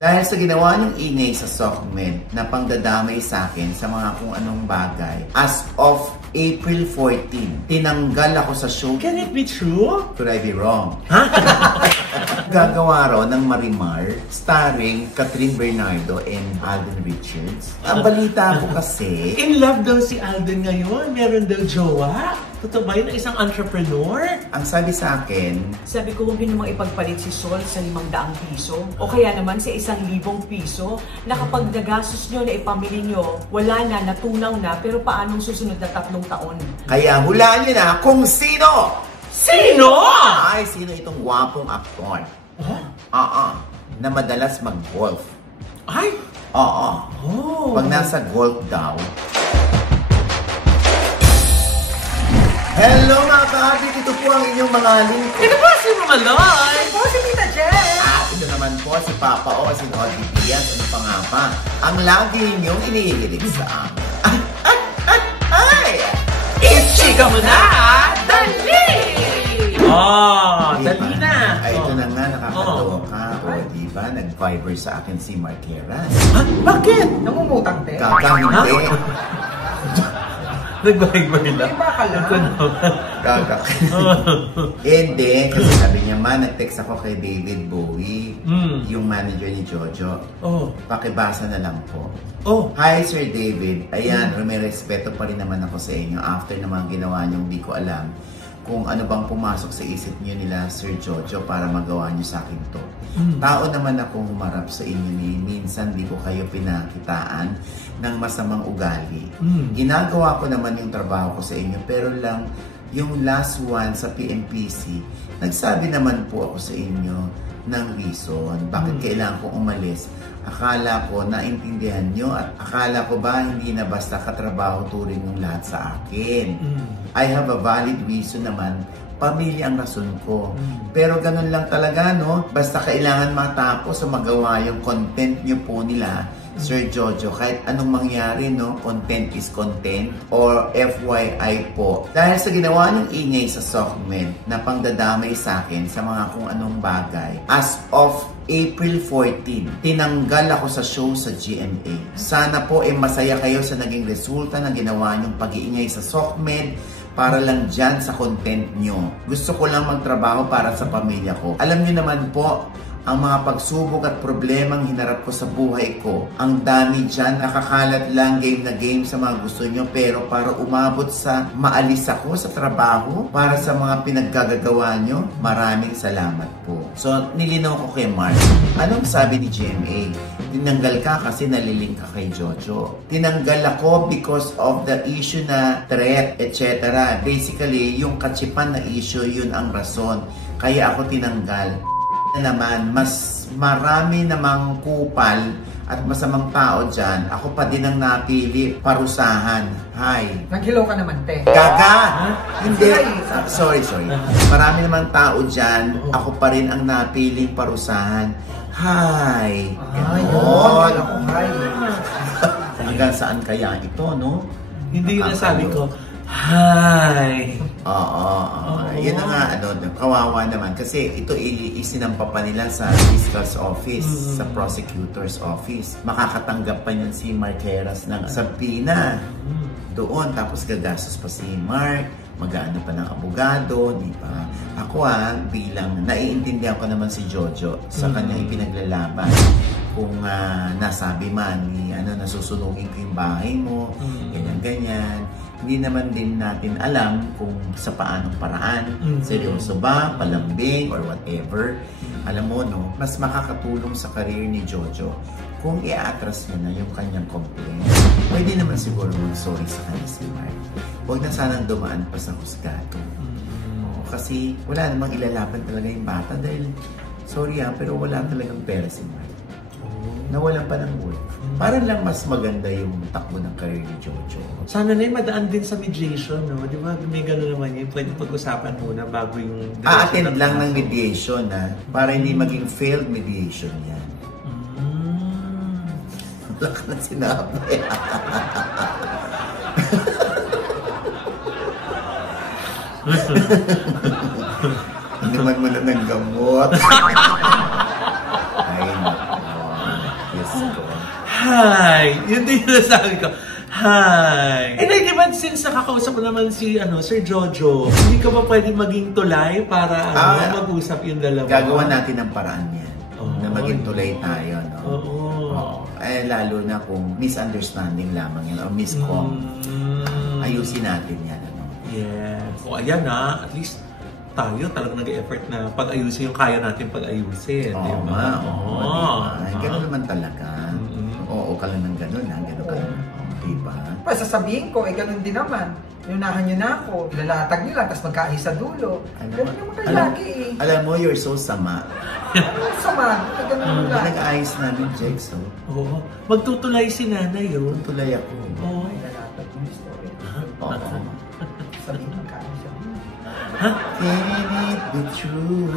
Dahil sa ginawa niyong ingay sa SOCMED na pangdadamay sa akin sa mga kung anong bagay, as of April 14, tinanggal ako sa show. Can it be true? Could I be wrong? Gagawa raw ng Marimar starring Catherine Bernardo and Alden Richards. Ang balita ko kasi... In love daw si Alden ngayon. Meron daw jowa. Totoo ba yun? Isang entrepreneur? Ang sabi sa akin... Sabi ko, huwag niyo namang ipagpalit si Sol sa 500 piso. O kaya naman sa 1,000 piso na kapag nagastos niyo na ipamili niyo, wala na, natunaw na, pero paanong susunod na 3 taon? Kaya hulaan niyo na kung sino! Sino? Ay, sino itong gwapong aktor? Na madalas mag-golf. Ay! Oo. Oh. Pag nasa golf daw. Hello mga kabit! Ito po ang inyong mga lingkod. Ito po si Mama Loy! Ito po si Tita Jen! At ito naman po si Papa O, si Audie Diaz. Ano pa nga ba? Ang lagi ninyong inihilig sa amin. Ay! Ichika mo na! Dali! Dali na! Ay, ito na nga, nakakaloka. O, diba? Nag-viber sa akin si Marqueras. Ha? Bakit? Namumutang te? Hindi. Nag-viber lang? Baka lang. Hindi, kasi sabi niya, nag-text ako kay David Bowie, yung manager ni Jojo. Pakibasa na lang po. Hi Sir David, ayan, may respeto pa rin naman ako sa inyo after naman ginawa niyong di ko alam kung ano bang pumasok sa isip niyo nila Sir Jojo para magawa niyo sa akin to. Tao naman ako humarap sa inyo ni minsan di ko kayo pinakitaan ng masamang ugali. Ginagawa ko naman yung trabaho ko sa inyo pero lang yung last one sa PMPC, nagsabi naman po ako sa inyo ng reason bakit kailangan ko umalis. Akala ko naintindihan nyo at akala ko ba hindi na basta katrabaho turing yung lahat sa akin. I have a valid reason naman, pamilya ang rason ko. Pero ganun lang talaga, no? Basta kailangan matapos o magawa yung content nyo po nila, Sir Jojo, kahit anong mangyari, no? Content is content or FYI po. Dahil sa ginawa ng ingay sa SOCMED na pangdadamay sa akin sa mga kung anong bagay, as of April 14, tinanggal ako sa show sa GMA. Sana po masaya kayo sa naging resulta ng ginawa niyong pag-iingay sa SOCMED para lang dyan sa content nyo. Gusto ko lang magtrabaho para sa pamilya ko. Alam niyo naman po, ang mga pagsubok at problemang hinarap ko sa buhay ko. Ang dami dyan, nakakalat lang game na game sa mga gusto nyo, pero para umabot sa maalis ako sa trabaho, para sa mga pinaggagawa nyo, maraming salamat po. So, nilinaw ko kay Mark. Anong sabi ni GMA? Tinanggal ka kasi naliling ka kay Jojo. Tinanggal ako because of the issue na threat, etc. Basically, yung katsipan na issue, yun ang rason. Kaya ako tinanggal. Naman, mas marami namang kupal at masamang tao dyan. Ako pa din ang napili, parusahan. Hi. Nag-hello ka naman, te. Gaga! Hindi. Sorry. Marami namang tao dyan. Ako pa rin ang napiling parusahan. Hi. Ganon. Hanggang saan kaya ito, no? Hindi yun nasabi ko. Hi! Yun na nga, kawawa naman. Kasi ito isinampa pa nila sa fiscal's office, sa prosecutor's office. Makakatanggap pa niyan si Marqueras ng sabina. Doon, tapos gagastos pa si Mark, mag-aano pa ng abogado, di ba? Ako bilang, naiintindihan ko naman si Jojo sa kanyang ipinaglalaban. Kung nasabi man, nasusunugin ko yung bahay mo, ganyan. Hindi naman din natin alam kung sa paanong paraan. Seryoso ba, palambing, or whatever. Alam mo, no, mas makakatulong sa career ni Jojo kung i-atras niya na yung kanyang complaint. Pwede naman siguro mag-sorry sa kanya si Mark. Huwag na sanang dumaan pa sa husgado. Kasi wala namang ilalaban talaga yung bata dahil, sorry pero wala talagang pera si Mark. Nawalan pa ng work. Parang lang mas maganda yung takbo ng career ni Jojo. Sana na madaan din sa mediation, no? Di ba? May gano'n naman yun. Pwede pag-usapan muna bago yung... Attend lang ng mediation, para hindi maging failed mediation yan. Wala ka na sinabi. Naman mo na ng gamot. Ay, Hi! Yun din yung sabi ko. Hi! And di ba since nakakausap ko naman si Sir Jojo, hindi ka ba pwede maging tulay para mag-usap yung dalawa? Gagawa natin ng paraan yan. Na maging tulay tayo, no? Oo. Eh, lalo na kung misunderstanding lamang yan o miscom. Ayusin natin yan, ano? Yes. O ayan at least tayo talagang nag-effort na pag-ayusin yung kaya natin pag-ayusin. Oo nga, oo. Gano'n naman talaga. Oo ka lang ng gano'n, gano'n ka lang. Diba? Sasabihin ko, ganun din naman. Inunahan niyo na ako, ilalatag niyo lang, tapos magkain sa dulo. Ganun yung mga lagi eh. Alam mo, you're so sama. Sama, ganun lang. Nag-ayos namin, Jex, oh. Oo. Magtutulay si nanay yun. Tutulay ako. Oo. Ilalatag yung story. Oo. Sabihin, magkain sa dulo. Can it be true?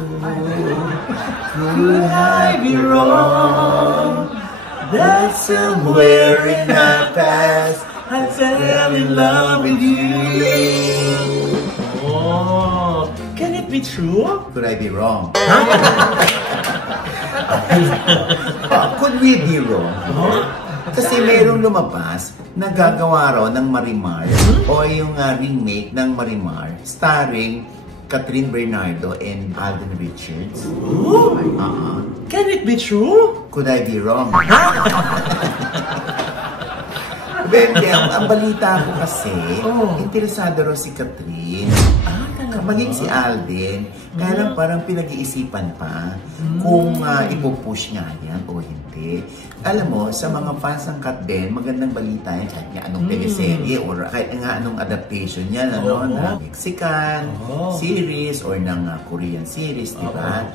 Could I be wrong? That somewhere in our past I fell in love with you. Oh, can it be true? Could I be wrong? Could we be wrong? Kasi mayroong lumabas na gagawa raw ng Marimar o yung remake ng Marimar starring Catherine Bernardo and Alden Richards. Can it be true? Could I be wrong? Hindi, ang balita ko kasi, interesado raw si Catherine. Maging si Alden, kaya lang parang pinag-iisipan pa kung ipupush niya yan o hindi. Alam mo, sa mga fans ng Kat din, magandang balita yan kahit nga anong teleserye or kahit nga anong adaptation yan, na Mexican series or ng Korean series, di ba?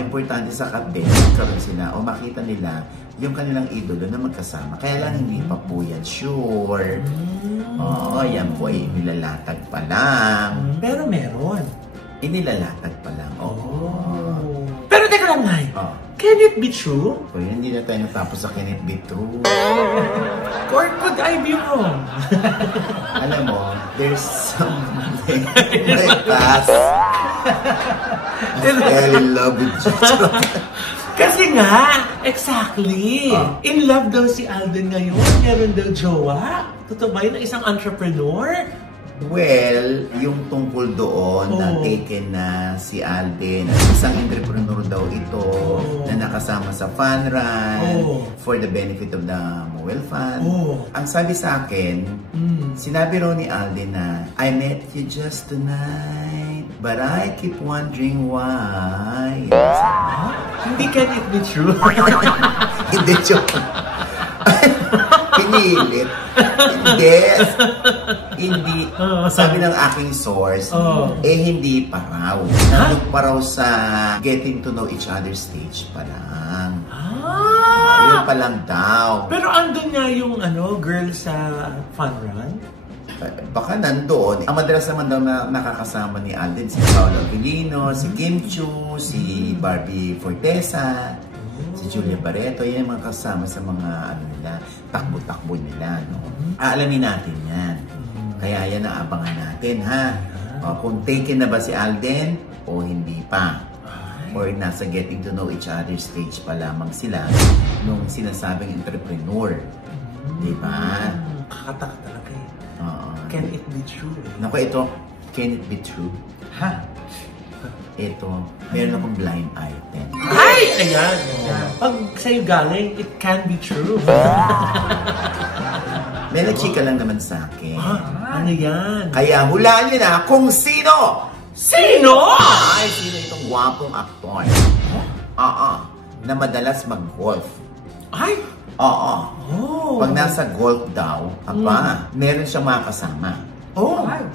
Importante sa Kat din, magkaroon sila o makita nila yung kanilang idolo na magkasama. Kaya lang hindi pa po yan sure. Yan po ay nilalatag pa lang. Pero meron. Inilalatag pa lang. Pero teka lang, Nay. Can it be true? Hindi na tayo natapos sa can it be true. Or could I be wrong? Alam mo, there's something in my past. I fell in love with you. Kasi nga, exactly. In love daw si Alden ngayon. Meron daw jowa. Totoo ba yun? Isang entrepreneur? Well, yung tungkol doon na taken na si Alden, isang entrepreneur daw ito na nakasama sa fun run for the benefit of the Mowel Fund. Ang sabi sa akin, sinabi raw ni Alden na, I met you just tonight, but I keep wondering why. Hindi can it be true? Hindi, joke. Pinilit. Hindi. Sabi ng aking source, hindi pa raw. Nandun pa raw sa getting to know each other stage pa lang. Yun pa lang daw. Pero andun nga yung girl sa fun run? Baka nandoon. Ang madalas naman daw na nakakasama ni Alden, si Paolo Avellino, si Kim Chu, si Barbie Fortesa, si Julia Barreto. Yan yung mga kasama sa mga nila, takbo-takbo nila. Aalamin natin yan. Kaya yan ang abangan natin, ha? Kung taken na ba si Alden o hindi pa. Or nasa getting to know each other stage pa lamang sila nung sinasabing entrepreneur. Diba? Kakataka talaga eh. Can it be true? Naku, ito, can it be true? Ito, meron akong blind item. Ay! Ayan! Pag sa'yo galing, it can be true. May nagchika lang naman sa akin. Ano yan? Kaya hulaan nyo na kung sino! Sino? Ay, sino itong gwapong aktor? Na madalas mag-golf. Ay! Pag nasa golf daw, meron siyang mga kasama.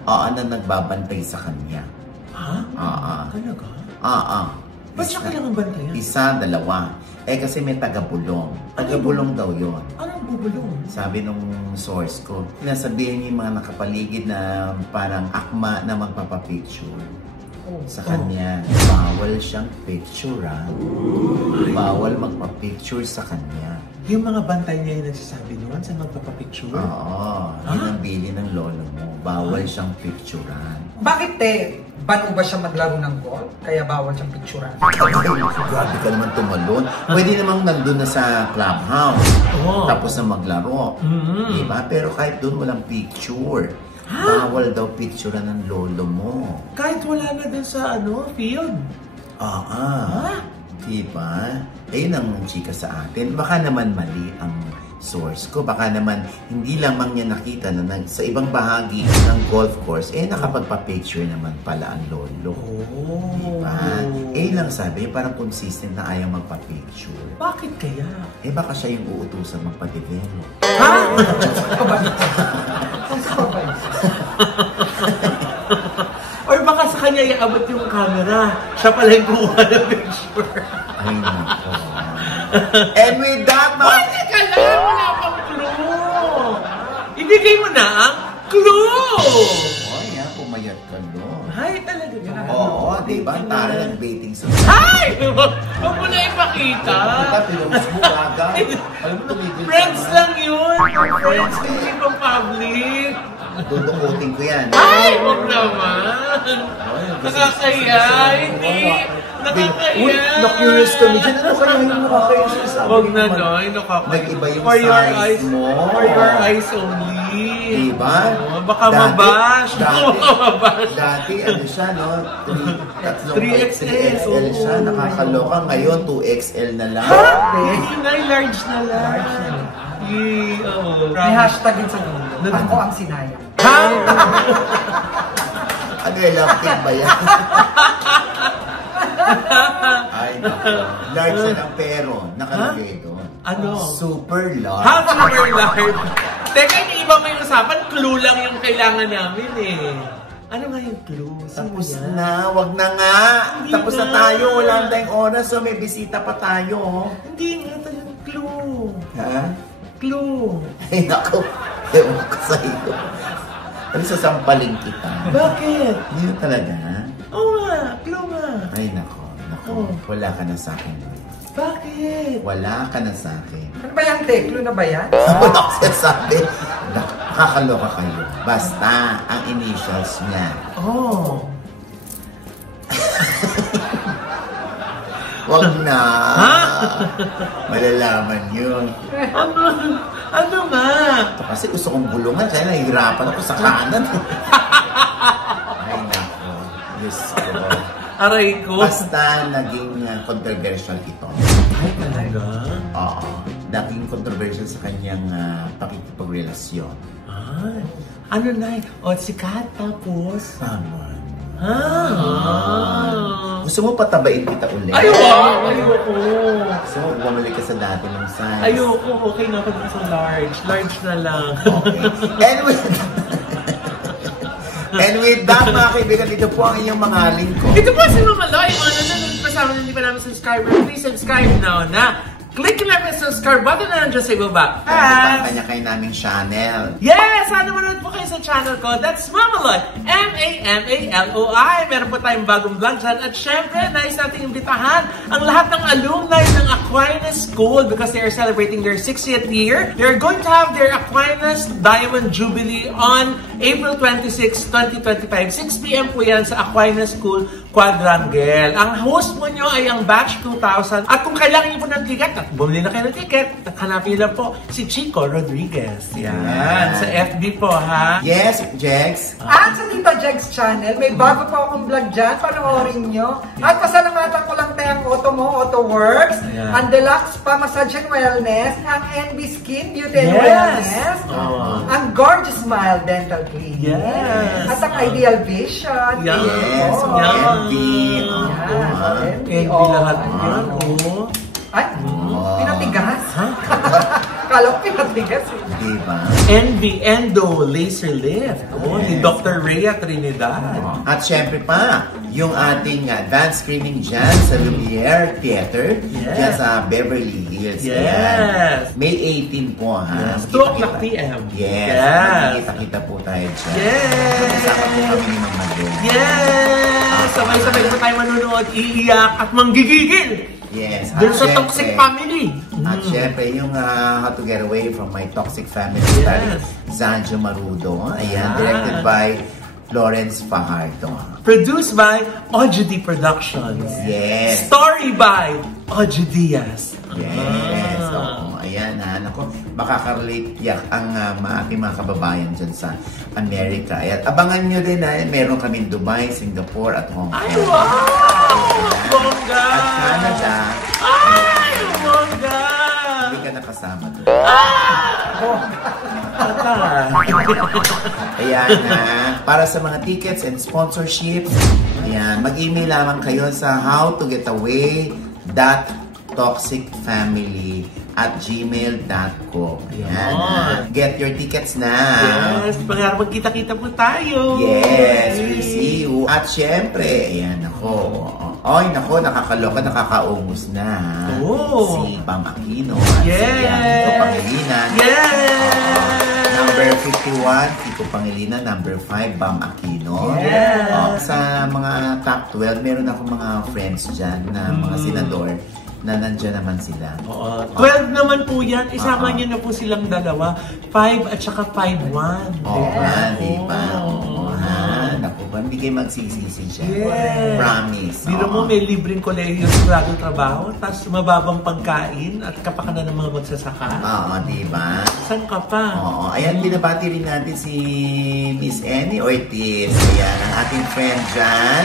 Na nagbabantay sa kanya. Talaga? Ba't siya kailangan bantayan? Isa, dalawa. Kasi may taga-bulong. Taga-bulong daw yun. Anong bubulong? Sabi nung source ko, nasabihin niya yung mga nakapaligid na parang akma na magpapapicture sa kanya. Bawal siyang picturean. Bawal magpapicture sa kanya. Yung mga bantay niya yung nagsasabi noon sa magpapapicture? Yun ang bili ng lolo mo. Bawal siyang picturean. Bakit, te? Bano ba siya maglaro ng golf? Kaya bawal siyang picturean. Grabe ka naman tumalon. Pwede namang nandun na sa clubhouse. Tapos na maglaro. Diba? Pero kahit doon walang picture. Bawal daw picturean ng lolo mo. Kahit wala na din sa field? Diba? Ayun ang chika sa atin. Baka naman mali ang source ko. Baka naman hindi lamang niya nakita na sa ibang bahagi ng golf course, nakapagpa-picture naman pala ang lolo. Diba? Lang sabi, parang consistent na ayaw magpa-picture. Bakit kaya? Baka siya yung uutusan magpa-develop. Or baka sa kanya iabot yung camera. Siya pala yung kuha ng picture. Ay, nako. And with that, teka lang! Wala pang clue! Ibigay mo na ang clue! pumayat ka doon. Ay, talaga ba? Oo, diba? Ang tara ng baiting sa... Ay! Huwag mo na ipakita! Pinunos mo agad. Alam mo, tumigil ka. Friends lang yun! Friends, hindi pang public! Dudukutin ko yan. Ay! Huwag naman! Nakakaya! Hindi! Nakakaya! Na-curious kami dyan. Ano kaya yung nakakaya siya sa amin? Huwag na, Noy. Nag-iba yung For your size eyes mo. For your eyes only. Diba? Baka mabash. Dati, ano siya, no? 3XL. 3XL siya. Nakakaloka. Ngayon, 2XL na lang. Large na lang. May hashtag din sa dulo. Ako ang sinayang. Ano yung love team ba yan? Ay, large na lang pero nakalagay doon. Ano? Super large. Super large. Teka, hindi iba may usapan. Clue lang yung kailangan namin eh. Ano nga yung clue? Tapos na, wag na nga. Hindi Tapos na tayo, wala na tayong oras, so may bisita pa tayo. Hindi nga talagang clue. Ha? Clue. Ay, naku. Ewan ko sa'yo. Ano sasampalin kita? Bakit? Hindi yun talaga. Oo nga, clue nga. Ay, naku. Wala ka na sa akin. Bakit? Wala ka na sa akin. Ano ba yan, te? Clue na ba yan? Wala ko sinasabi. Nakakaloka kayo. Basta, ang initials niya. Oh. Wag na. Malalaman yun. Ano nga? Kasi gusto kong bulungan, kaya nahihirapan ako sa kanan. Ay, nako. Diyos ko. Aray ko. Basta naging controversial ito. Ay, talaga? Oo. Naging controversial sa kanyang pakikipagrelasyon. Ay. Ano na? O, sikat tapos? Tama. Gusto mo patabain kita ulit? Ayoko! Gusto mo bumalik ka sa dati ng size? Ayoko, okay na ako sa large. Large na lang. Okay. And with that, mga kaibigan, ito po ang inyong mga lingkod. Ito po si Mama Loy. Mga nagpasama na hindi pa namin subscriber. Please subscribe now na. Click lang ang subscribe button na nandiyan sa ibaba. At kanya-kanya naming channel. Yes! Sana manood po kayo sa channel ko. That's Mamaloy. M-A-M-A-L-O-I. Meron po tayong bagong vlog dyan. At syempre, nais natin imbitahan ang lahat ng alumni ng Aquinas School because they are celebrating their 60th year. They're going to have their Aquinas Diamond Jubilee on April 26, 2025. 6 p.m. po yan sa Aquinas School Quadrangle. Ang host mo nyo ay ang Batch 2000. At kung kailangan nyo po ng ticket, at bumili na kayo ng ticket, hanapin lang po si Chico Rodriguez. Yan. Sa FB po, ha? Yes, Jex. At sa Tita Jex channel, may bago pa akong vlog dyan. Panoorin nyo. At pasalamatan ko lang tayo ang Auto mo, Auto Works, ang Deluxe Pa Massage and Wellness, ang NB Skin Beauty and Wellness, ang Gorgeous Smile Dental Clinic, at ang Ideal Vision. Yes, NB. NB lahat yan, Ay, pinatigas? Kala ko pinatigas eh. Diba? Envy Endo Laser Lift. Ni Dr. Rhea Trinidad. At syempre pa, yung ating dance screening dyan sa Lumiere Theater, dyan sa Beverly Hills. Yes. May 18 po, ha? 2 o'clock p.m. Yes. Nakikita-kita po tayo dyan. Yes. Kasama po kami ni Mama Loy. Yes. Sabay-sabay po tayo manonood, iiyak at manggigigil. Yes. Doon sa Toxic Family. At syempre, yung How to Get Away from My Toxic Family, Zanjo Marudo. Ayan, directed by Lawrence Fajardo. Produced by Ojo D Productions. Yes. Story by Ojo Diaz. Yes. Oo, ayan ha. Naku, makaka-relate yak ang ating mga kababayan dyan sa Amerika. At abangan nyo din na meron kami Dubai, Singapore at Hong Kong. Ay, wow! Bongga! At Canada. Ay, bongga! Hindi ka nakasama doon. Ayan ha. Para sa mga tickets and sponsorships, ayan, mag-email lamang kayo sa howtogetaway.toxicfamily@gmail.com. Ayan ha. Get your tickets na. Yes, para magkita-kita po tayo. Yes, we'll see you. At syempre, ayan ako. Ay, nako, nakakaloka, nakakaumos na. Oh. Si Pam Aquino. Yes. Si Kiko Pangilinan. Yes. Number 51, Kiko Pangilinan. Number 5, Pam Aquino. Yes. Sa mga top 12, meron ako mga friends dyan na mga senador na nandyan naman sila. 12 naman po yan. Isama niyo na po silang dalawa. 5 at saka 5-1. Oo nga, diba? Oo ha. Naku ba, hindi kayo magsisisi siya. Yes. Promise. Biro mo, may libreng kolehiyo sa bagong trabaho, tapos mababang pagkain at kapakanan ng mga magsasaka. Oo, diba? Saan ka pa? Oo. Ayan, binabati rin natin si Miss Annie Ortiz. Ayan, ang ating friend dyan.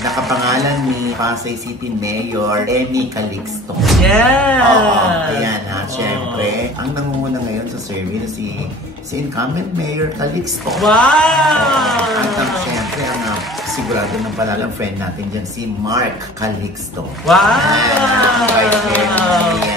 Nakapangalan ni Pasay City Mayor Emmy Calixto. Yeah! Oo, ayan ha. Siyempre, ang nangunguna ngayon sa survey si incumbent Mayor Calixto. Wow! At siyempre, ang sigurado ng palalang friend natin dyan, si Mark Calixto. Wow! Ayan, Vice Mayor ni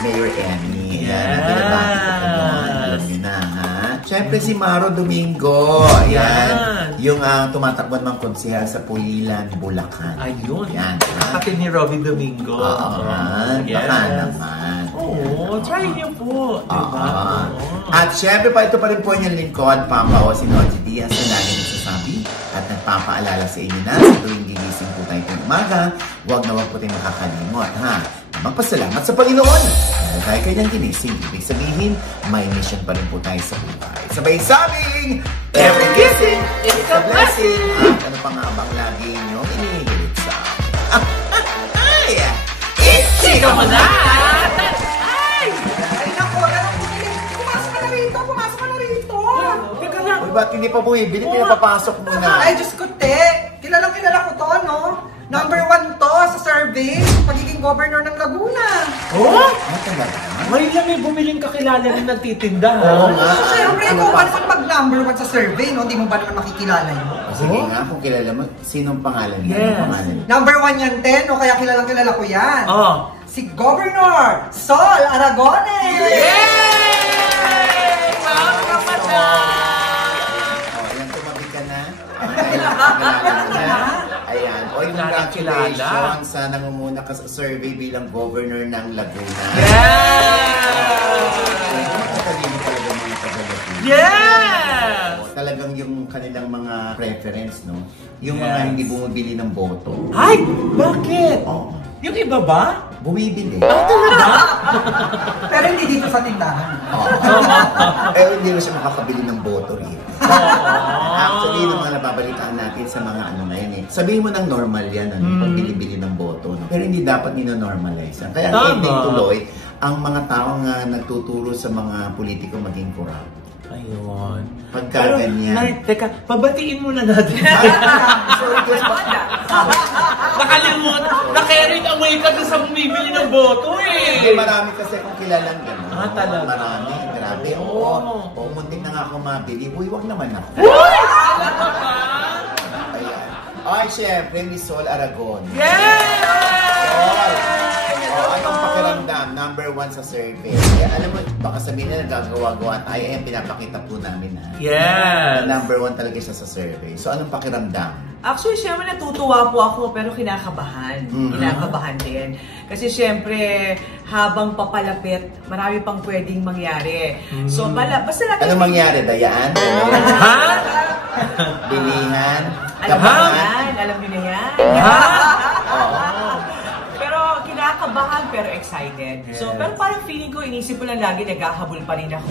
Mayor Emmy. Ayan, binabati ko kayo. Alam nyo na ha. Siyempre si Maro Domingo. Ayan. Yung tumatakbo ng konsehal sa Pulilan, Bulacan. Ayun. Ayan. Kapatid ni Robby Domingo. Oo naman. Yes. Baka naman. Oo. Try niyo po. Diba? At syempre pa, ito pa rin po yung lingkod, Papa o si Ojo Diaz na lagi nagsasabi at nagpapaalala sa inyo na sa tuwing gigising po tayo ng umaga, huwag na huwag po tayo makakalimot, ha? Magpasalamat sa Panginoon. Dahil tayo kanyang ginising, ibig sabihin, may mission pa rin po tayo sa buhay. Sabay sabing, every gising is a blessing. At ano pa nga bang lagi nyo inihilit sa amin? Ichika mo na! Ay, naku, pumasok ka na rito, pumasok ka na rito. Teka lang. Uy, ba't hindi pa bumibili? Pinapapasok mo na. Ay, Diyos ko, te. Kilala ko to, no? Number 1 to sa survey, pagiging governor ng Laguna. Oh? Ano talaga? May lang may bumiling kakilala rin nagtitinda. Oo nga. So, siyempre, ikaw pa naman pag number 1 sa survey, no? Hindi mo ba naman makikilala yun? Sige nga, kung kilala mo, sinong pangalan niya? Yes. Anong pangalan niya? Number 1 yan, te, no? Kaya kilala ko yan. Oh. Si Governor Sol Aragones! Yay! Wow, Oh, yan, tumabi ka na. Ayan. Oy, congratulations sa nangunguna ka sa survey bilang governor ng Laguna. Yes! Matalino talaga mga taga-Laguna. Yes! Talagang yung kanilang mga preference, no? Yung Yes. mga hindi bumibili ng boto. Ay! Bakit? Oo. Yung iba ba? Bumibili. Pero hindi dito sa tindahan. Hindi mo siya makakabili ng boto rin. Actually, yung mga nababalitaan natin sa mga ano ngayon eh. Sabihin mo ng normal yan, pagbili-bili ng boto. No? Pero hindi dapat nino-normalize yan. Kaya ang ending tuloy, ang mga taong nagtuturo sa mga politiko maging corrupt. Ayun. Pagka ganyan. Nay, teka, pabatiin muna natin. Sorry, guys. Nakalimutan. Na-carried away ka doon sa bumibili ng boto Hindi, eh. marami kasi kung kilalang gano'n. Talaga? Marami. Grabe. Oo. Muntik na nga ako mabili. Uy, wag naman ako. Alam mo ba? Ayan. Ay, syempre, Miss Sol Aragon. Yes! Anong pakiramdam? Number 1 sa survey. Kaya alam mo, baka sabihin na nagagawa-gawa tayo, pinapakita po namin ha. Yes! Number 1 talaga siya sa survey. So, anong pakiramdam? Actually, syempre natutuwa po ako pero kinakabahan. Kinakabahan din. Kasi syempre, habang papalapit, marami pang pwedeng mangyari. So, basta natin... Anong mangyari? Dayaan? Ha? Bilihan? Alam mo na yan. Alam nyo na yan. Ha? Pero kinakabahan pero excited. So, pero parang feeling ko, inisip ko lang lagi, naghahabol pa rin ako.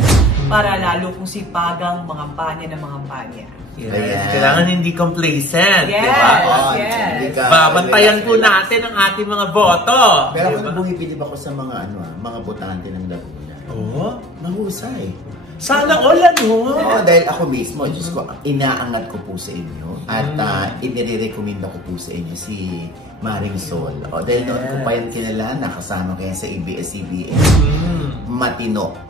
Para lalo kung sipagang mga panya ng mga panya. Yes. Kailangan hindi complacent. Yes, diba? yes. Babantayan po natin ang ating mga boto. Pero kung bumipilip ako sa mga mga botante ng Laguna. Oo? Mahusay. Sana all ano? Oo, dahil ako mismo, Diyos ko, inaangat ko po sa inyo. At inirekomenda ko po sa inyo si Maring Sol. O, dahil noon ko pa yung kinala, nakasama kaya sa ABS-CBN. Matino.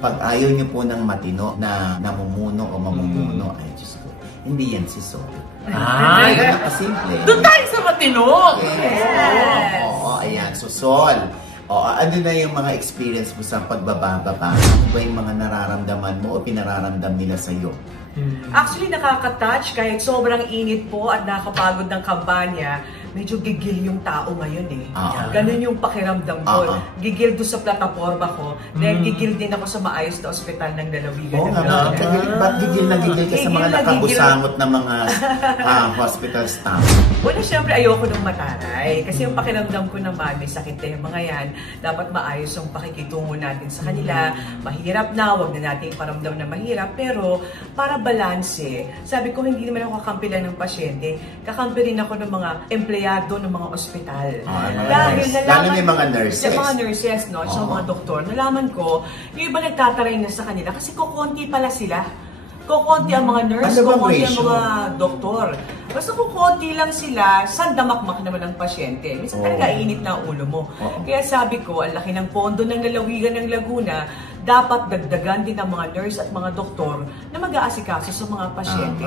Pag ayaw niyo po ng matino na namumuno o mamumuno, ay Diyos ko, hindi yan si Sol. Ay, nakasimple. Doon tayo sa matino! Yes! Oo, ayan. So, Sol, ano na yung mga experience mo sa pagbababa? Ano ba yung mga nararamdaman mo o pinararamdam nila sa'yo? Actually, nakaka-touch kahit sobrang init po at nakakapagod ng kampanya. Medyo gigil yung tao ngayon eh. Ganun yung pakiramdam ko. Gigil doon sa plataforma ko. Dahil gigil din ako sa maayos na ospital ng Lalawigan. Oo nga, ba't gigil na gigil ka sa mga nakabusangot na mga hospital staff? Una, syempre ayoko nung mataray. Kasi yung pakiramdam ko naman, may sakit na yung mga yan. Dapat maayos yung pakikitungo natin sa kanila. Mahirap na, huwag na natin paramdam na mahirap. Pero para balanse, sabi ko hindi naman ako kakampilan ng pasyente. Kakampi rin ako ng mga empleyado ng mga ospital. Dahil lalo may mga nurses. Sa mga nurses, no? Sa mga doktor. Nalaman ko, yung iba nagtataray na sa kanila kasi kukunti pala sila. Kukunti ang mga nurse, kukunti ang mga doktor. Basta kukunti lang sila, sandamakmak naman ang pasyente. Minsan talaga init na ang ulo mo. Kaya sabi ko, ang laki ng pondo ng Lalawigan ng Laguna, dapat dagdagan din ang mga nurse at mga doktor na mag-aasikaso sa mga pasyente.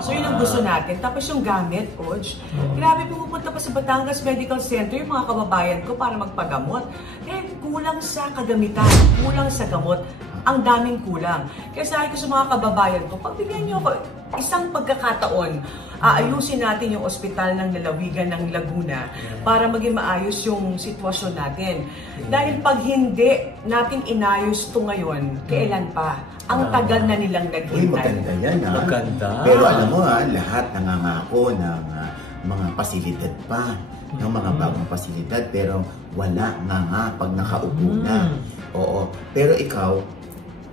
So yun ang gusto natin. Tapos yung gamit, coach, grabe pumupunta pa sa Batangas Medical Center yung mga kababayan ko para magpagamot. Eh, kulang sa kagamitan, kulang sa gamot. Ang daming kulang. Kaya sabi ko sa mga kababayan ko, pagbigyan niyo ako isang pagkakataon, aayusin natin yung ospital ng Lalawigan ng Laguna para maging maayos yung sitwasyon natin. Dahil pag hindi natin inayos ito ngayon, kailan pa? Ang tagal na nilang naghintay. Uy, maganda yan ha. Maganda. Pero alam mo ha, lahat nangangako ng mga pasilidad pa. Ng mga bagong pasilidad. Pero wala nga pag nakaupo na. Oo. Pero ikaw,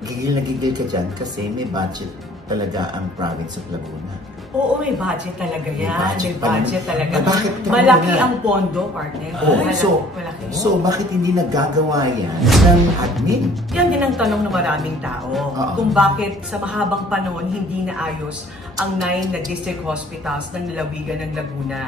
gigil na gigil ka dyan kasi may budget talaga ang province of Laguna. Oo, may budget talaga yan. May budget talaga. Bakit malaki ang pondo, partner. Malaki. So, bakit hindi nagagawa yan ng admin? Yan din ang tanong ng maraming tao. Kung bakit sa mahabang panahon hindi naayos ang 9 na district hospitals ng Lalawigan ng Laguna.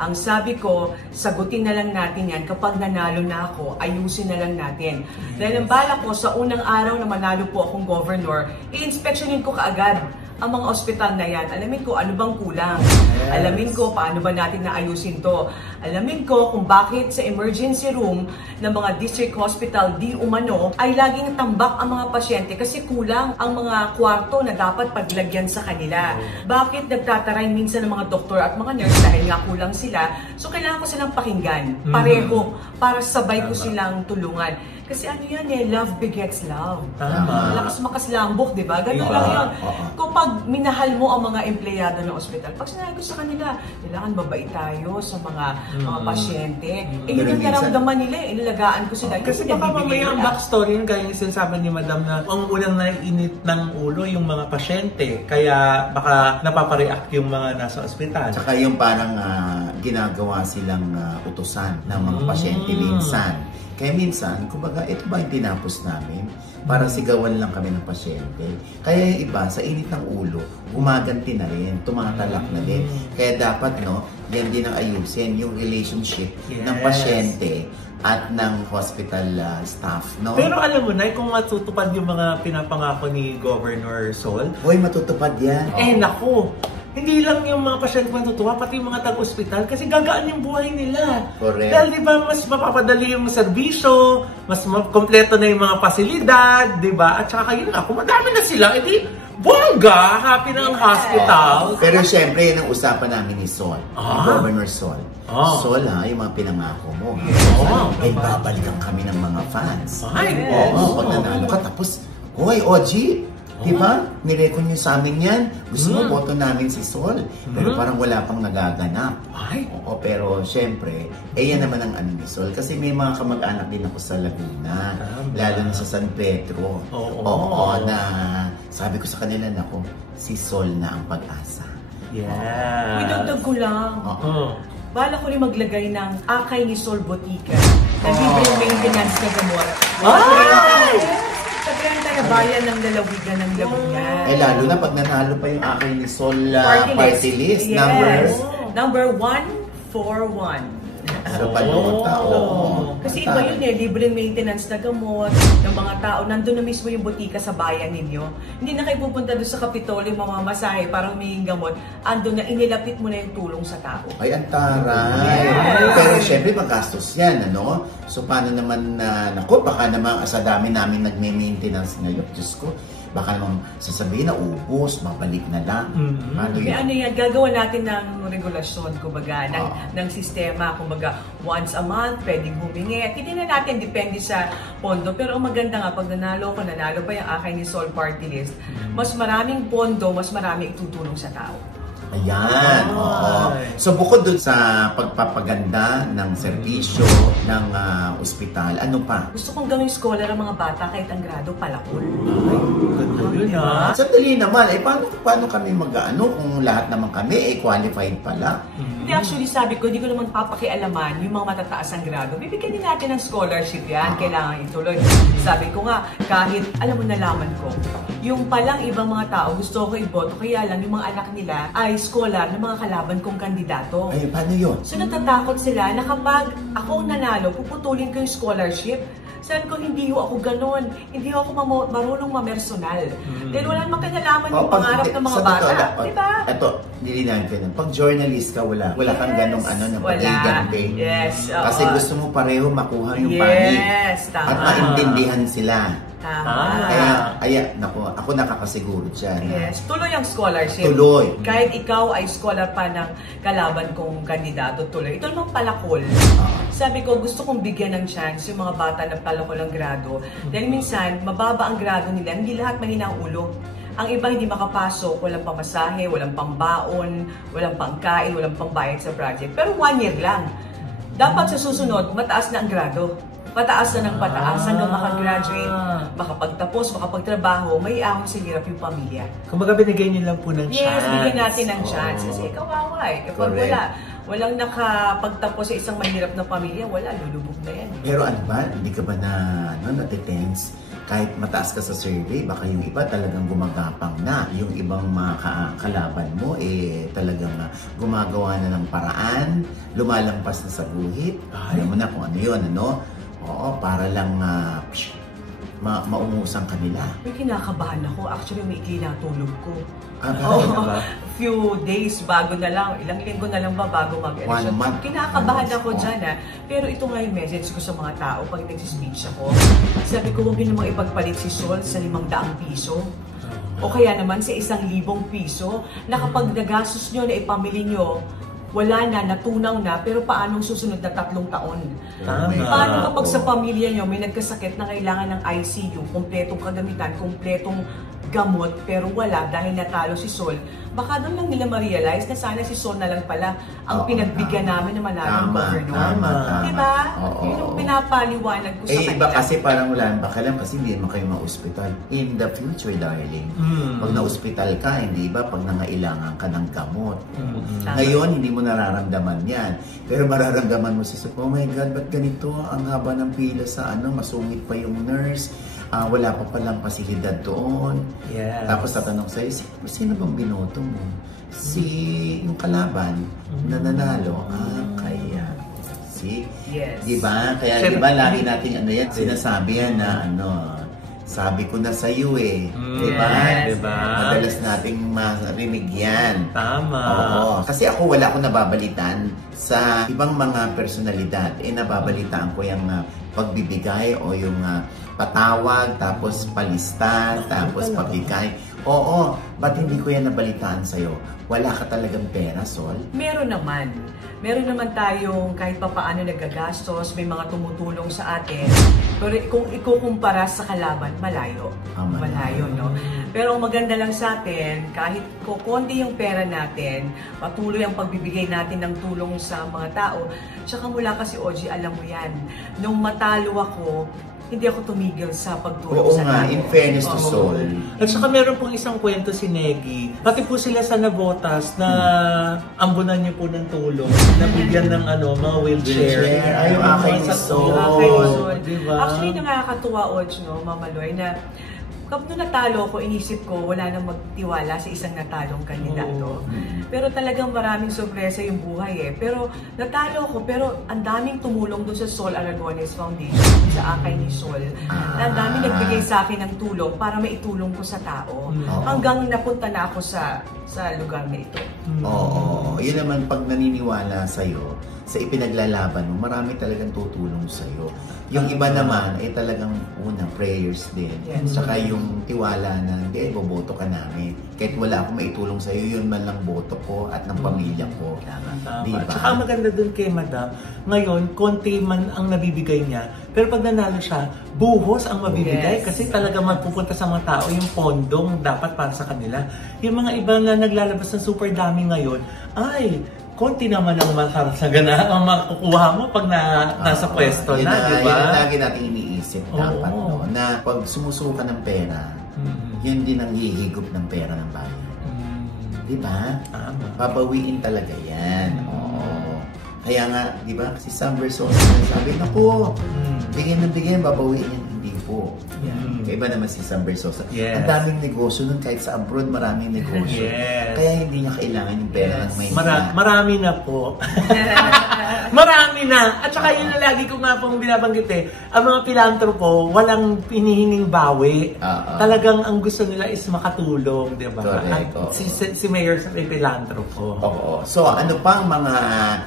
Ang sabi ko, sagutin na lang natin yan. Kapag nanalo na ako, ayusin na lang natin. Dahil ang balak ko, sa unang araw na manalo po akong governor, i-inspectionin ko kaagad ang mga ospital na yan. Alamin ko ano bang kulang. Alamin ko paano ba natin naayusin to. Alamin ko kung bakit sa emergency room ng mga district hospital di umano ay laging tambak ang mga pasyente kasi kulang ang mga kwarto na dapat paglagyan sa kanila. Bakit nagtataray minsan ng mga doktor at mga nurse dahil nga kulang sila. So kailangan ko silang pakinggan. Pareho. Para sabay ko silang tulungan. Kasi ano yan eh, love begets love. Lakas makaslambok, di ba? Ganun lang yun. Kung pag minahal mo ang mga empleyado ng ospital, pag sinabi ko sa kanila, kailangan babait tayo sa mga pasyente. Eh yun ang naramdaman nila, inilagaan ko sila. Kasi baka mamaya ang backstory yun, kaya yung sinasabi ni Madam na ang unang naiinit ng ulo yung mga pasyente. Kaya baka napapareact yung mga nasa ospital. Tsaka yung parang ginagawa silang utusan ng mga pasyente minsan. Kaya minsan, kumbaga, ito ba yung tinapos namin? Para sigawan lang kami ng pasyente. Kaya yung iba, sa init ng ulo, gumaganti na rin, tumatalak na din. Kaya dapat, no, yan din ang ayusin, yung relationship ng pasyente at ng hospital staff, no? Pero alam mo na, kung matutupad yung mga pinapangako ni Governor Sol, hoy, matutupad yan. Eh, naku! Hindi lang yung mga pasyente matutuwa, pati yung mga tag-ospital kasi gagaan yung buhay nila. Correct. Dahil di ba mas mapapadali yung serbisyo, mas kompleto na yung mga pasilidad, di ba? At saka yun nga, kung madami na sila, edi bongga, happy na ang hospital. Pero syempre, yun ang usapan namin ni Sol, Governor Sol. Sol ha, yung mga pinangako mo. Ay, babalikan kami ng mga fans. Pag nanalo ka, tapos, hoy, OG, Diba? Nireto nyo sa amin yan. Gusto mo, boto namin si Sol. Pero parang wala pang nagaganap. Ay? Oo, pero syempre, yan naman ang ano ni Sol. Kasi may mga kamag-anak din ako sa Laguna. Lalo na sa San Pedro. Oo, na sabi ko sa kanila, nako, si Sol na ang pag-asa. Yeah. Pinagdag ko lang. Bala ko rin maglagay ng Akay ni Sol Botica. Libreng maintenance na gamot. Sa Granta na bayan ng lalawigan ng Laguna. Lalo na pag nanalo pa yung Akay ni Sol party list. Yes. Number 141. So, panota. Kasi iba yun libreng maintenance na gamot ng mga tao. Nandun na mismo yung butika sa bayan ninyo. Hindi na kayo pupunta doon sa Kapitolyo, mamamasahe, parang may gamot. Andun na, inilapit mo na yung tulong sa tao. Ay, ang taray. Pero syempre, magastos yan, ano? So, paano naman naku, baka naman sa dami namin nagme-maintenance ngayon. Diyos ko, baka naman sasabihin na ubos, mabalik na lang. Ano yan, gagawa natin ng regulasyon, kumbaga, ng sistema, kumbaga, once a month, pwedeng humingi. At hindi na natin, depende sa pondo. Pero ang maganda nga, pag nanalo pa yung Akay ni Sol party list, mas maraming pondo, mas maraming itutulong sa tao. Ayan, So bukod dun sa pagpapaganda ng serbisyo ng ospital, ano pa? Gusto kong gawing scholar ang mga bata kahit ang grado palakol. Ganda yun Sandali naman, paano kami mag-ano kung lahat naman kami qualified pala? Hindi, actually sabi ko, hindi ko naman papakialaman yung mga matataas ang grado. Bibigyan din natin ng scholarship yan, kailangan ituloy. Sabi ko nga, kahit, alam mo, nalaman ko, yung palang ibang mga tao gusto ko iboto, kaya lang yung mga anak nila ay scholar ng mga kalaban kong kandidato. Ay, paano yun? So natatakot sila na kapag ako nanalo, puputulin ko yung scholarship. Sabi ko, hindi ako ganun. Hindi ako marunong mamersonal. Dahil wala namang kanalaman yung pangarap ng mga bata. Diba? Ito, nilinahan ko yun. Pag journalist ka, wala kang ganong na pag-igante. Yes. Kasi gusto mo pareho makuha yung panig. Yes, tama. At maintindihan sila. Tama. Kaya, ako nakakasiguro dyan. Yes, tuloy ang scholarship. Tuloy. Kahit ikaw ay scholar pa ng kalaban kong kandidato, tuloy. Ito namang palakol. Sabi ko, gusto kong bigyan ng chance yung mga bata na palakol ang grado. Dahil minsan, mababa ang grado nila, hindi lahat mahina ang ulo. Ang iba hindi makapasok, walang pamasahe, walang pambaon, walang pangkain, walang pambayad sa project. Pero 1 year lang. Dapat sa susunod, mataas na ang grado. Pataas na ng pataas hanggang makagraduate, makapagtapos, makapagtrabaho, may ahon sa hirap yung pamilya. Kumbaga binigay niyo lang po ng chance. Yes, bigyan natin ng chance. Kasi kawawa kapag walang nakapagtapos sa isang mahirap na pamilya, wala, lulubog na yan. Pero ano ba, hindi ka ba natitense? Kahit mataas ka sa survey, baka yung iba talagang gumagapang na. Yung ibang mga kalaban mo, talagang gumagawa na ng paraan, lumalampas na sa guhit. Alam mo na kung ano yun, ano? Oo, para lang maungusan kanila. May kinakabahan ako. Actually, may ikinatulog ko. Few days bago na lang, ilang linggo na lang ba bago mag-election. Kinakabahan ako dyan Pero ito nga yung message ko sa mga tao pag nag-speech ako. Sabi ko, huwag niyo namang ipagpalit si Sol sa 500 piso. O kaya naman sa 1,000 piso na kapag nagastos nyo na ipamili nyo, wala na, natunaw na, pero paanong susunod na 3 taon? Paano kapag sa pamilya nyo may nagkasakit na kailangan ng ICU, kompletong kagamitan, kompletong gamot, pero wala dahil natalo si Sol? Baka doon lang nila ma-realize na sana si Sol na lang pala ang pinagbigyan namin na manalo ng governor. Diba? Yun yung pinapaliwanag ko sa kanila. Iba kasi parang wala nang bakalam kasi hindi naman kayo ma-hospital. In the future, darling, pag na-hospital ka, hindi ba pag nangailangan ka ng gamot? Ngayon, hindi mo nararamdaman yan. Pero mararamdaman mo si Sol, oh my God, ba't ganito? Ang haba ng pila sa masungit pa yung nurse. Wala pa palang pasilidad doon. Yes. Tapos tatanong sa'yo, sino bang binoto mo? Yung kalaban na nanalo. Kaya. See? Yes. Diba? Kaya diba lagi natin sinasabi yan na sabi ko na sa'yo Diba? Yes. Diba? Madalas nating marinig yan. Tama. Oo. Kasi wala akong nababalitan sa ibang mga personalidad. Nababalitaan ko yung pagbibigay o yung patawag, tapos palista, tapos pabigay. Oo, ba't hindi ko yan nabalitaan sa'yo? Wala ka talagang pera, Sol? Meron naman. Meron naman tayong kahit pa paano nagagastos, may mga tumutulong sa atin. Pero kung ikukumpara sa kalaban, malayo. Malayo, no? Pero ang maganda lang sa atin, kahit kukunti yung pera natin, patuloy ang pagbibigay natin ng tulong sa mga tao. Tsaka mula kasi, OG, alam mo yan, nung matalo ako, hindi ako tumigil sa pagtulong sa tao. In fairness to Sol. At saka meron pong isang kwento si Negi. Pati po sila sa Navotas na ambunan niyo po ng tulong. Nabigyan ng mga wheelchair. Ay, yung akay ni Sol. Diba? Actually, nakakatuwa, OG, no, Mama Loy, na nung natalo ko, inisip ko, wala nang magtiwala sa isang natalong kandidato. Pero talagang maraming sorpresa yung buhay Pero natalo ko, pero ang daming tumulong doon sa Sol Aragones Foundation, sa akay ni Sol. Ang daming nagbigay sa akin ng tulong para maitulong ko sa tao. Hanggang napunta na ako sa lugar na ito. Oo. Yun naman, pag naniniwala sa'yo, sa ipinaglalaban mo, marami talagang tutulong sa'yo. Yung iba naman ay talagang unang prayers din. Saka yung tiwala na, hindi, boboto ka namin. Kahit wala akong maitulong sa'yo, yun man lang boto ko at ng pamilya ko. Diba? Tsaka maganda dun kay Madam, ngayon, konti man ang nabibigay niya, pero pag nanalo siya, buhos ang mabibigay kasi talaga magpupunta sa mga tao yung pondong dapat para sa kanila. Yung mga iba na naglalabas ng super dami ngayon, ay, konti naman ang masarasagana ang makukuha mo pag nasa pwesto na, di ba? Yun lagi natin iniisip dapat, no? Na pag sumusuka ng pera, yun din ang hihigop ng pera ng bayan. Di ba? Babawiin talaga yan. Kaya nga, di ba, si Sam Versosa sabi, naku, bigyan ng bigyan, babawiin yan. Hindi po. Iba naman si Sam Versosa. Ang daming negosyo nun, kahit sa abroad, maraming negosyo. Kaya hindi niya kailangan yung pera ng may marami na po. Marami na. At saka yun na lagi ko nga pong binabanggit ang mga pilantropo, walang pinihinging bawi. Talagang ang gusto nila is makatulong, di ba? Si Mayor sa pilantropo. Oo. So, ano pang mga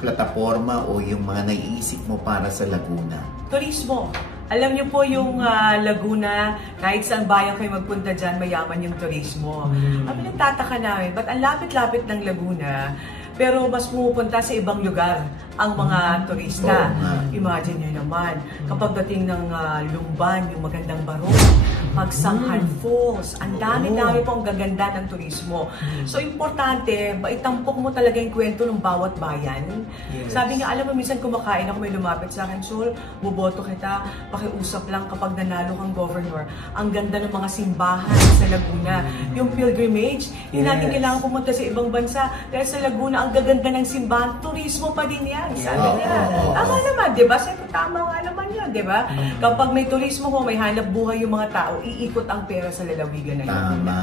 plataforma o yung mga naiisip mo para sa Laguna? Turismo. Alam niyo po yung Laguna, kahit saan bayan kayo magpunta dyan, mayaman yung turismo. Ang nagtataka namin, ba't ang lapit-lapit ng Laguna, pero mas pumupunta sa ibang lugar ang mga turista. Imagine nyo naman, kapag dating ng Lumban, yung magandang Barong, Pagsanghan Falls, ang dami-dami po ang gaganda ng turismo. So, importante, maitampok mo talaga yung kwento ng bawat bayan. Sabi nga, alam mo, minsan kumakain ako, may lumapit sa akin, Sol, buboto kita, pakiusap lang kapag nanalo kang governor. Ang ganda ng mga simbahan sa Laguna. Yung pilgrimage, hindi natin kailangan pumunta sa ibang bansa. Dahil sa Laguna, ang gaganda ng simbahan, turismo pa din yan. Sabi niya, tama naman, di ba? Siyempre, tama nga naman yan, di ba? Kapag may turismo mo, may hanap buhay yung mga tao, iikot ang pera sa lalawigan na yun. Tama.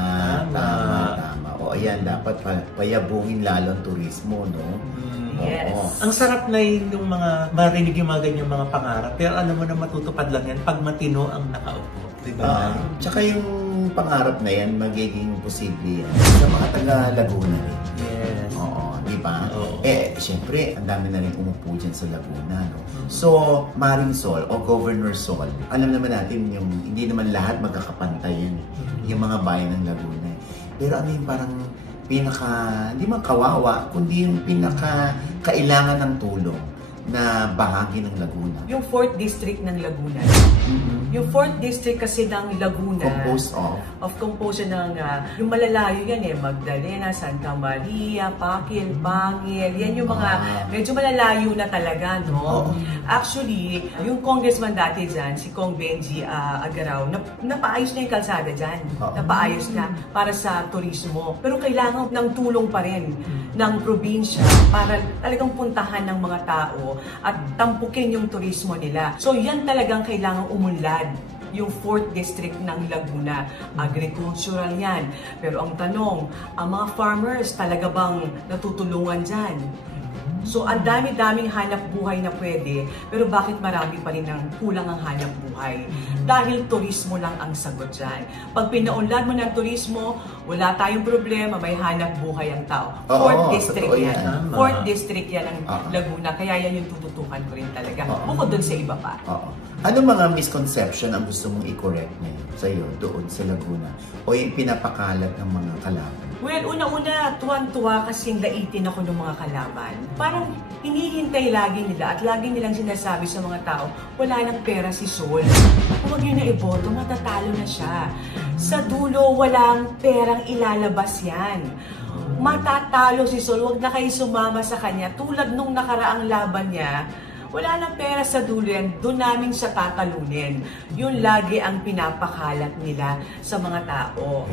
O ayan, dapat payabungin lalo ang turismo, no? Yes. Ang sarap na yung mga marinig yung mga ganyang mga pangarap, pero alam mo na matutupad lang yan pag matino ang nakaupo. Diba? Tsaka yung pangarap na yan, magiging posible yan sa mga taga-Laguna rin. Yes. Diba? Siyempre, ang dami na rin umupo dyan sa Laguna, no? So, Maring Sol o Governor Sol, alam naman natin yung hindi naman lahat magkakapantay yan, yung mga bayan ng Laguna. Pero ano yung parang hindi man kawawa, kundi yung kailangan ng tulong na bahagi ng Laguna. Yung 4th District ng Laguna. Yung 4th District kasi ng Laguna. Composed ng, yung malalayo yan Magdalena, Santa Maria, Pakil, Bangil. Yan yung mga medyo malalayo na talaga, no? Actually, yung congressman dati dyan, si Kong Benji Agaraw, napaayos na yung kalsada dyan. Napaayos na para sa turismo. Pero kailangan ng tulong pa rin ng probinsya para talagang puntahan ng mga tao at tampukin yung turismo nila. So yan talagang kailangang umunlad yung 4th District ng Laguna. Agricultural yan. Pero ang tanong, ang mga farmers talaga bang natutulungan dyan? So, ang dami-daming hanap buhay na pwede, pero bakit marami pa rin ang kulang ang hanap buhay? Dahil turismo lang ang sagot dyan. Pag pinaunlad mo ng turismo, wala tayong problema, may hanap buhay ang tao. Fourth district yan. Fourth district yan ng Laguna, kaya yan yung tututukan ko rin talaga. Bukod dun sa iba pa. Ano mga misconception ang gusto mong i-correct ngayon sa'yo doon sa Laguna? O yung pinapakalat ng mga kalaban? Well, una-una, tuwan-tuwa kasing laitin ako ng mga kalaban. Parang hinihintay lagi nila at lagi nilang sinasabi sa mga tao, wala nang pera si Sol. Huwag yun na iboto, matatalo na siya. Sa dulo, walang perang ilalabas yan. Matatalo si Sol, huwag na kayo sumama sa kanya. Tulad nung nakaraang laban niya, wala nang pera sa dulo yan, doon namin siya tatalunin. Yun lagi ang pinapakalat nila sa mga tao.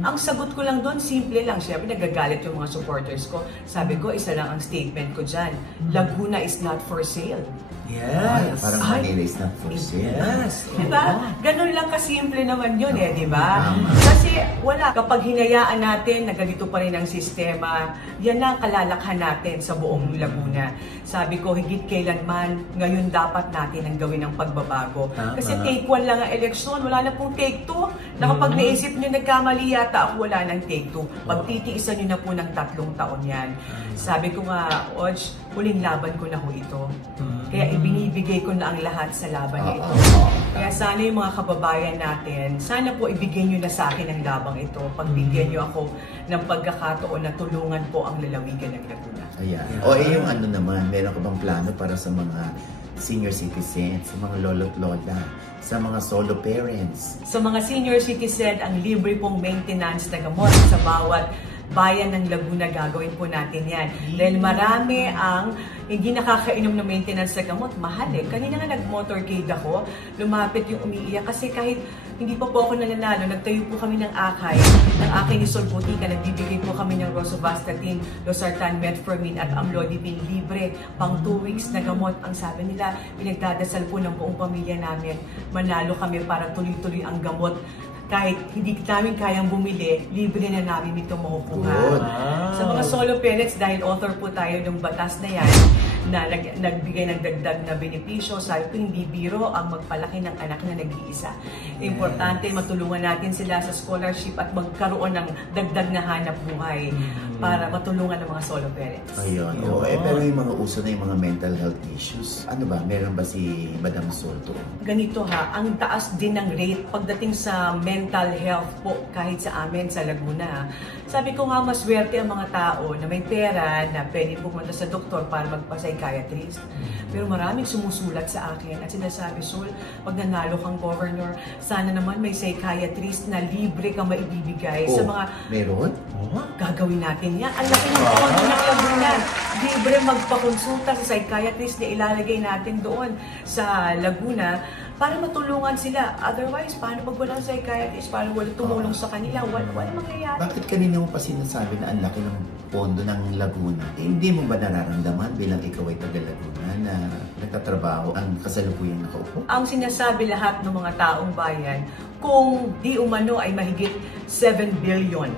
Ang sagot ko lang doon, simple lang. Siyempre, nagagalit yung mga supporters ko. Sabi ko, isa lang ang statement ko dyan. Laguna is not for sale. Yes. Parang Manila is not for sale. Yes. Diba? Ganun lang kasimple naman yun diba? Kasi wala. Kapag hinayaan natin na ganito pa rin ang sistema, yan ang kalalakhan natin sa buong Laguna. Sabi ko, higit kailanman, ngayon dapat natin ang gawin ng pagbabago. Kasi take 1 lang ang eleksyon, wala na pong take 2. Na kapag naisip nyo nagkamali yata ako, wala nang take 2. Pagtitiisan nyo na po ng 3 taon yan. Sabi ko nga, Oj, huling laban ko na ho ito. Kaya ibinibigay ko na ang lahat sa laban na ito. Kaya sana yung mga kababayan natin, sana po ibigay nyo na sa akin ang labang ito. Pagbigyan nyo ako ng pagkakataon na tulungan po ang lalawigan ng Laguna. Ayan. O yung ano naman, meron ka bang plano para sa mga senior citizens, sa mga lolo't lola, sa mga solo parents? Sa mga senior citizen, ang libre pong maintenance na gamot sa bawat bayan ng Laguna, gagawin po natin yan. Dahil marami ang hindi nakakainom ng maintenance na gamot, mahal eh. Kanina nga nag-motorcade ako, lumapit yung umiiyak kasi kahit hindi pa po ako nananalo, nagtayo po kami ng akay, ng akay ni Sol Butika, nagbibigay po kami ng Rosuvastatin, Losartan, Metformin at Amlodipine libre, pang 2 weeks na gamot. Ang sabi nila, pinagdadasal po ng buong pamilya namin, manalo kami para tuloy-tuloy ang gamot. Kahit hindi namin kayang bumili, libre na namin ito makukuha. Sa mga solo parents, dahil author po tayo ng batas na yan, na nagbigay ng dagdag na benepisyo, sabi ko hindi biro ang magpalaki ng anak na nag-iisa. Importante, matulungan natin sila sa scholarship at magkaroon ng dagdag na hanap buhay para matulungan ng mga solo parents. Ayun. Pero yung mga uso na yung mga mental health issues, ano ba? Meron ba si Madam Sol to? Ganito ang taas din ng rate pagdating sa mental health po kahit sa amin sa Laguna. Sabi ko nga, maswerte ang mga tao na may pera na pwede pumunta sa doktor para magpa-psychiatrist. Pero maraming sumusulat sa akin at sinasabi, Sol, pag nanalo kang governor, sana naman may psychiatrist na libre ka maibibigay sa mga... Meron? Gagawin natin yan. Ang laki ng pondo ng Laguna. Libre magpakonsulta sa psychiatrist na ilalagay natin doon sa Laguna para matulungan sila. Otherwise, paano pag walang psychiatrist? Paano walang tumulong sa kanila? Wala mangyayari. Bakit kanina mo pa sinasabi na ang laki ng pondo ng Laguna? Hindi mo ba nararamdaman bilang ikaw ay taga-Laguna na nagtatrabaho ang kasalukuyang nakaupo? Ang sinasabi lahat ng mga taong bayan, kung di umano ay mahigit 7 billion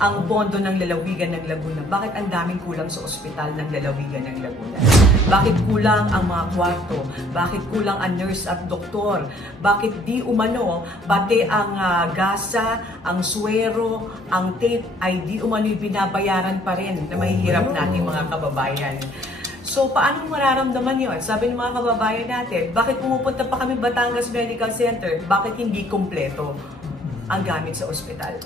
ang pondo ng lalawigan ng Laguna. Bakit ang daming kulang sa ospital ng lalawigan ng Laguna? Bakit kulang ang mga kwarto? Bakit kulang ang nurse at doktor? Bakit di umano, pati ang gasa, ang suwero, ang tape, ay di umano binabayaran pa rin na mahihirap natin mga kababayan? So, paano mararamdaman yun? Sabi ng mga kababayan natin, bakit pumupunta pa kami Batangas Medical Center? Bakit hindi kumpleto ang gamit sa ospital?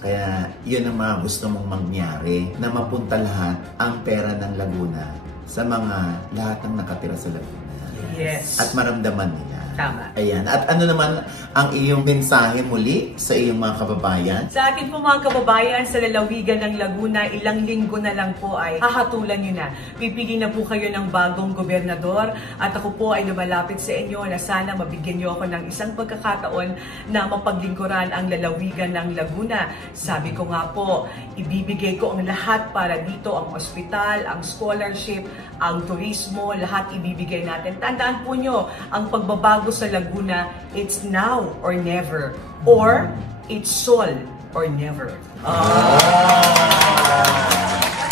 Kaya yun ang mga gusto mong mangyari, na mapunta lahat ang pera ng Laguna sa mga lahat ng nakatira sa Laguna. Yes. At maramdaman nila. Tama. Ayan. At ano naman ang iyong mensahe muli sa iyong mga kababayan? Sa akin po mga kababayan sa lalawigan ng Laguna, ilang linggo na lang po ay hahatulan nyo na. Pipili na po kayo ng bagong gobernador at ako po ay lumalapit sa inyo na sana mabigyan nyo ako ng isang pagkakataon na mapaglingkuran ang lalawigan ng Laguna. Sabi ko nga po, ibibigay ko ang lahat para dito, ang ospital, ang scholarship, ang turismo, lahat ibibigay natin. Tandaan po nyo, ang pagbabago sa Laguna, it's now or never, or it's Sol or never.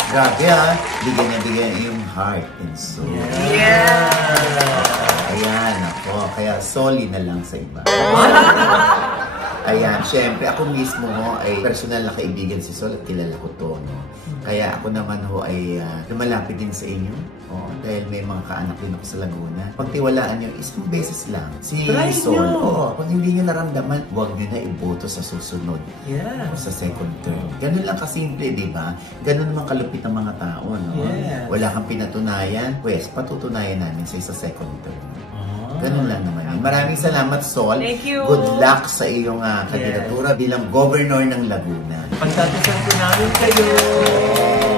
Grabe ha, bigyan yung heart and soul. Ayan, ako. Kaya soli na lang sa iba. Ayan, syempre, ako mismo ay personal na kaibigan si Sol at kilala ko to, no? Kaya ako naman ay lumalapit din sa inyo. Dahil may mga kaanak din ako sa Laguna. Pagtiwalaan nyo, isang beses lang. Si Sol, kung hindi nyo naramdaman, huwag nyo na iboto sa susunod. O sa second term. Ganun lang kasimple, di ba? Ganun naman kalupit ang mga tao, no? Wala kang pinatunayan, pues patutunayan namin sa second term. Ganun lang naman. Maraming salamat, Sol. Thank you. Good luck sa iyong kandidatura bilang governor ng Laguna. Pagdadasal ko namin kayo.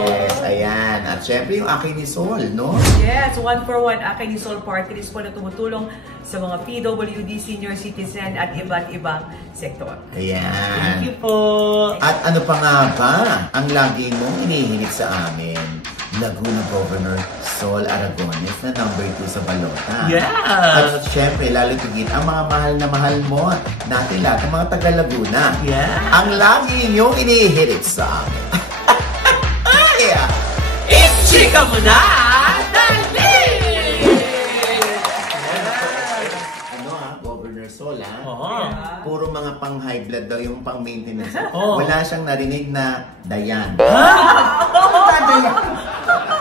Yes, ayan. At syempre yung akin ni Sol, no? Yes, 1 for 1 akin ni Sol Party List po na tumutulong sa mga PWD, senior citizen at iba't ibang sektor. Ayan. Thank you po. At ano pa nga ba ang lagi mong hinihilig sa amin? Laguna Governor Sol Aragones na number 2 sa balota. Yes! At syempre, lalo tigit ang mga mahal na mahal mo natin lahat, ang mga taga-Laguna. Yeah. Ang lagi niyong inihilig sa amin. Yeah. It's Chika mo na! Dali! Governor Sol, Yeah. puro mga pang high blood daw yung pang maintenance. Wala siyang narinig na Dayan.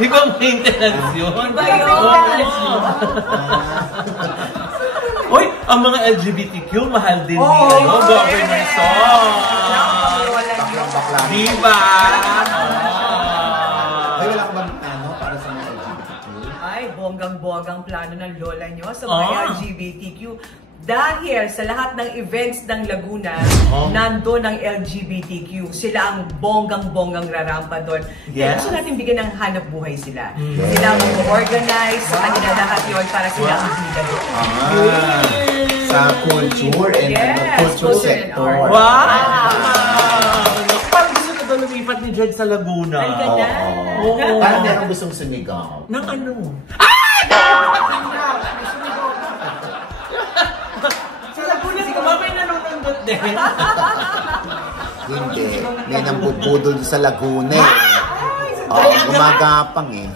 Ibang maintenance yun. Iba yun. Uy, ang mga LGBTQ, mahal din niyo, Governor Sol. Bakla. Diba? Ay, wala ka bang para sa mga LGBTQ? Ay, bonggang-bonggang plano ng lola nyo sa mga LGBTQ. Dahil sa lahat ng events ng Laguna, nandun ang LGBTQ. Sila ang bonggang-bonggang rarampa doon. Kaya gusto natin bigyan ng hanap buhay sila. Sila ang mag-organize, sa kanila lahat yun para sila ang bida doon. Sa culture and culture sector. Wow! Parang gusto ko daw lumipat ni Jed sa Laguna. Ay, ganyan. Parang meron gustong sumigaw. Nang ano? Sa Laguna, si Kumamay nanonood din. Hindi. May nambubudol sa Laguna. Gumagapang eh.